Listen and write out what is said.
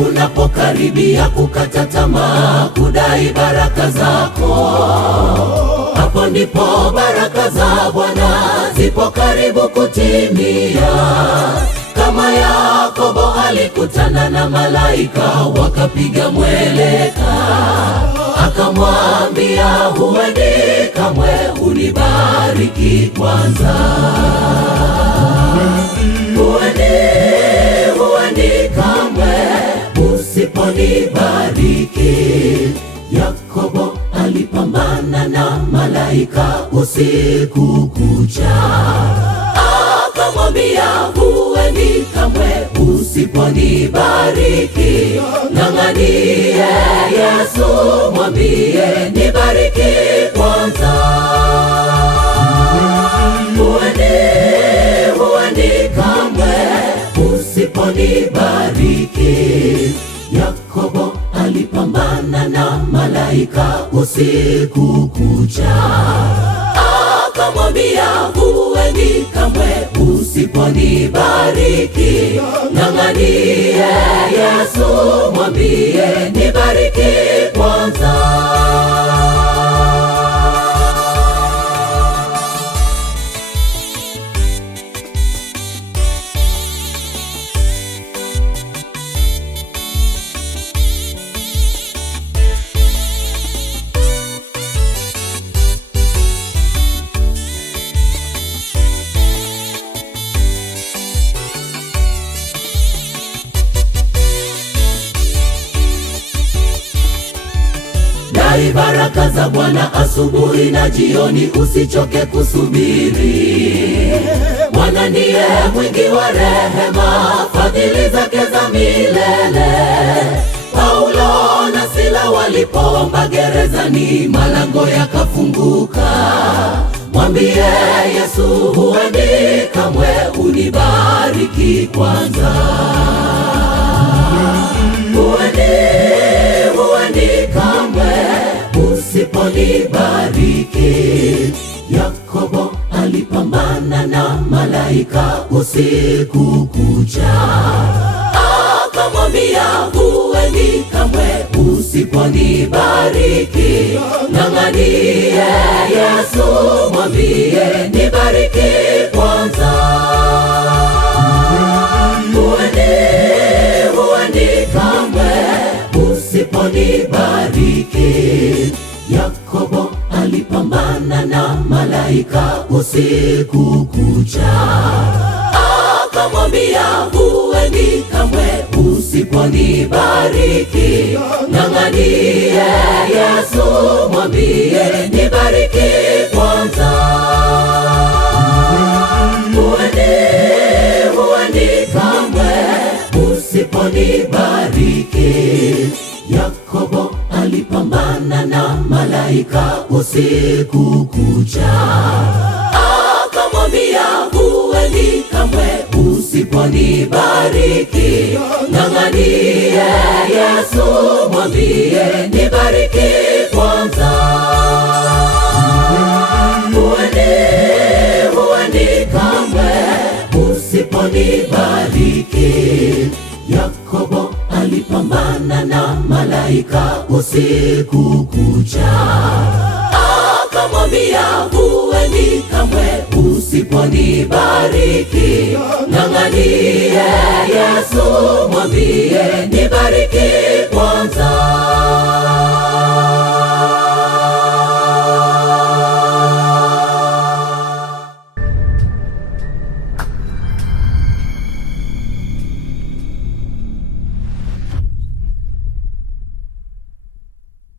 unapokaribia kukata tamaa, kudai baraka zako, hapo ndipo baraka za Bwana zipo karibu kutimia. Kama Yakobo alikutana na malaika wakapiga mweleka, akamwambia huendi kamwe, unibariki kwanza. Huendi kamwe usiponibariki. Yakobo alipambana na malaika usiku kucha, akamwambia huendi kamwe usiponibariki. Ng'ang'ania Yesu, mwambie nibariki kwanza. Huendi kamwe usiponibariki. Yakobo alipambana na malaika usiku kucha, akamwambia huendi kamwe usiponibariki. Ng'ang'ania Yesu, mwambie nibariki kwanza. Dai baraka za Bwana asubuhi na jioni, usichoke kusubiri. Bwana ndiye mwingi wa rehema, fadhili zake za milele. Paulo na Sila walipoomba gerezani, malango yakafunguka. Mwambie Yesu huendi kamwe, unibariki kwanza. Huendi kamwe usiponibariki. Yakobo alipambana na malaika usiku kucha, akamwambia huendi kamwe usiponibariki. Ng'ang'ania Yesu, mwambie nibariki kwanza. Huendi kamwe usiponibariki. Yakobo alipambana na malaika usiku kucha, akamwambia huendi kamwe usiponibariki. Ng'ang'ania Yesu, mwambie nibariki kwanza. Huendi kamwe usiponibariki. Yakobo alipambana na malaika usiku kucha, akamwambia huendi kamwe usiponibariki. Ng'ang'ania Yesu, mwambie nibariki kwanza. Huendi kamwe usiponibariki. Yakobo alipambana na malaika usiku kucha, akamwambia huendi kamwe usiponibariki. Ng'ang'ania Yesu, mwambie nibariki kwanza.